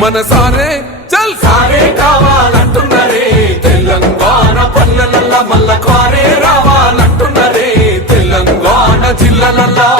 మన సారే చల్ సారే కావాలంటున్నరే తెలంగాణ పల్లెలల్లా మల్ల కారే రావాలంటున్నరే తెలంగాణ జిల్లాలల్లా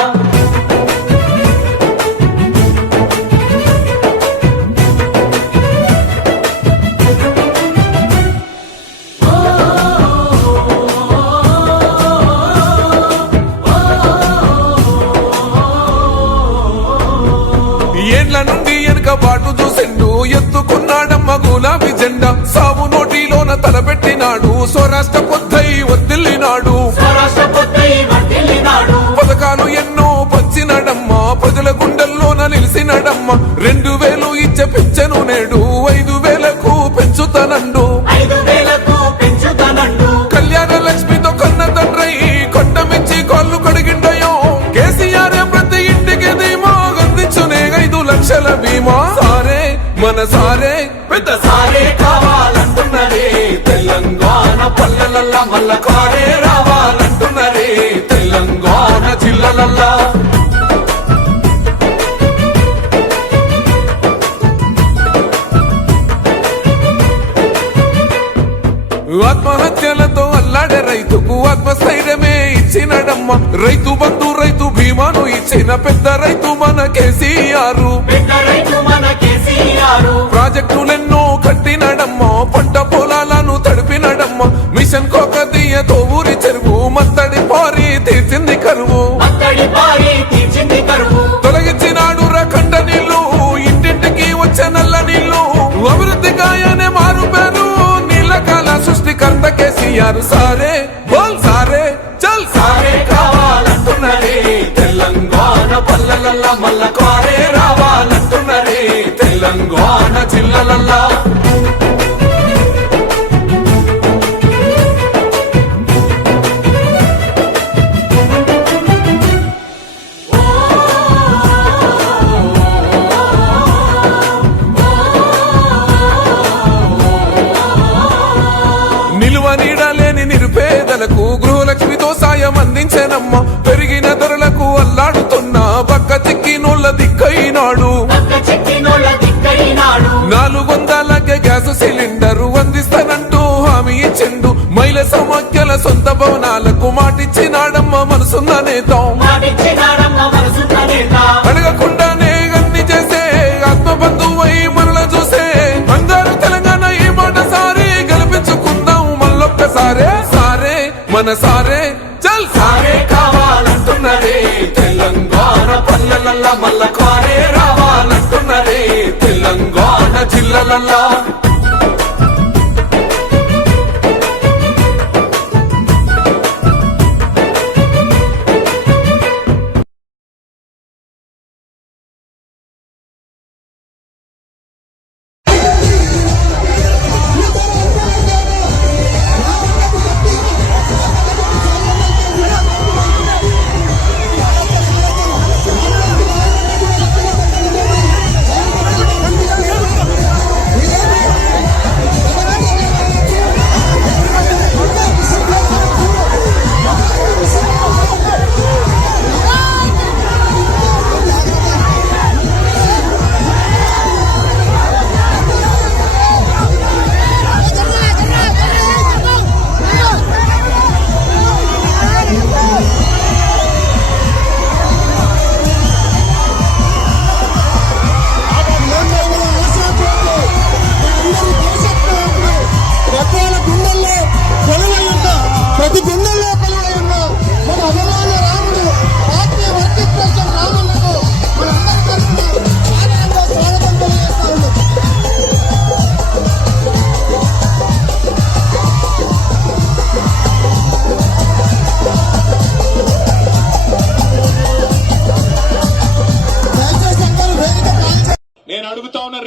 ఏండ్ల నుండి వెనుకబాటు చూసిండు ఎత్తుకున్నాడమ్మ గులాబీ జెండా సావు నోటిలోన తలపెట్టినాడు స్వరాష్ట్ర పొద్దై వర్దిల్లినాడు పథకాలు ఎన్నో పంచినాడమ్మ ప్రజల గుండెల్లోన నిలిసినాడమ్మ 2000 ఇచ్చే పెంచెను నేడు 5000కు పెంచుతానండు కళ్యాణ లక్ష్మితో కన్న తండ్రై కొండమిచ్చి కాళ్ళు కడిగిండయో కేసీఆర్ ప్రతి ఇంటికి ధీమా అందించునే 5 లక్షల బీమా సారే మన సారే పెద్ద సారే కావాలంటున్నరే తెలంగాణ పల్లెలల్లా మల్ల కారే రావాలంటున్నరే తెలంగాణ జిల్లాలల్లా ఆత్మహత్యలతో అల్లాడే రైతుకు ఆత్మస్థైర్యమే ఇచ్చినడమ్మ రైతు బంధు రైతు బీమాను ఇచ్చిన పెద్ద రైతు మన కేసీఆర్ ప్రాజెక్టులెన్నో కట్టినడమ్మ పంట పొలాలను తడిపినడమ్మ మిషన్ కోకతీయతో ఊరి చెరువు మత్తడి పారి తీర్చింది కరువు తొలగించినాడు రకండ నీళ్లు ఇంటింటికి వచ్చే నల్ల నీళ్లు అభివృద్ధి గాయనే మారు పేరు నీళ్ళకాల సృష్టికర్త కేసీఆర్ సారే బోల్ సారే చల్ సారే కావాలంటున్నరే తెలంగాణ పల్లెలల్లా మల్ల కారే రావాలంటున్నరే తెలంగాణ జిల్లాలల్లా నిలువ నీడలేని నిరుపేదలకు గృహలక్ష్మితో సాయం అందించనమ్మ పెరిగిన ధరలకు అల్లాడుతున్న పక్క చిక్కినోళ్ళ దిక్కైనాడు 400 గ్యాస్ సిలిండరు అందిస్తానంటూ హామీ ఇచ్చిండు మహిళ సమాఖ్యల సొంత భవనాలకు మాటిచ్చినాడమ్మ మనసున్న నేత అడగకుండానే అన్ని చేసే ఆత్మబంధువై మనల చూసే అందరూ తెలంగాణ ఈ మాట సారి గెలిపించుకుందాం మళ్ళొక్కసారే సారే మన సారే చల్ సారే కావాలంటున్నరే తెలంగాణ పల్లెలల్లా మల్ల కారే రావాలంటున్నరే తెలంగాణ జిల్లాలల్లా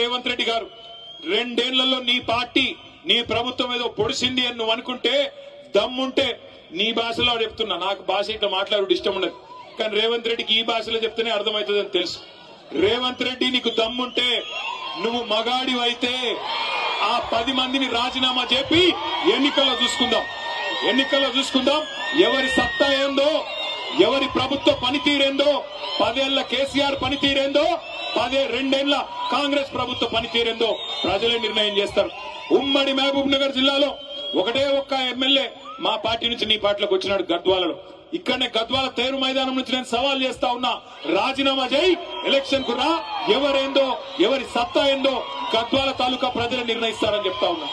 రేవంత్ రెడ్డి గారు 2 ఏళ్లలో నీ పార్టీ నీ ప్రభుత్వం ఏదో పొడిసింది అని నువ్వు అనుకుంటే దమ్ముంటే నీ భాషలో చెప్తున్నా నాకు భాష ఇట్లా మాట్లాడు ఇష్టం ఉండదు కానీ రేవంత్ రెడ్డికి ఈ భాషలో చెప్తేనే అర్థమవుతుందని తెలుసు రేవంత్ రెడ్డి నీకు దమ్ముంటే నువ్వు మగాడి అయితే ఆ 10 మందిని రాజీనామా చేపి ఎన్నికల్లో చూసుకుందాం ఎవరి సత్తా ఏందో ఎవరి ప్రభుత్వ పనితీరేందో 10 ఏళ్ల కేసీఆర్ పనితీరేందో రెండేళ్ల కాంగ్రెస్ ప్రభుత్వ పనితీరేందో ప్రజలే నిర్ణయం చేస్తారు. ఉమ్మడి మహబూబ్ నగర్ జిల్లాలో ఒకటే ఒక్క ఎమ్మెల్యే మా పార్టీ నుంచి నీ పార్టీలోకి వచ్చినాడు గద్వాలలో. ఇక్కడనే గద్వాల తేరు మైదానం నుంచి నేను సవాల్ చేస్తా ఉన్నా, రాజీనామా చేయి, ఎలక్షన్ కు రా, ఎవరేందో ఎవరి సత్తా ఏందో గద్వాల తాలూకా ప్రజలు నిర్ణయిస్తారని చెప్తా ఉన్నా.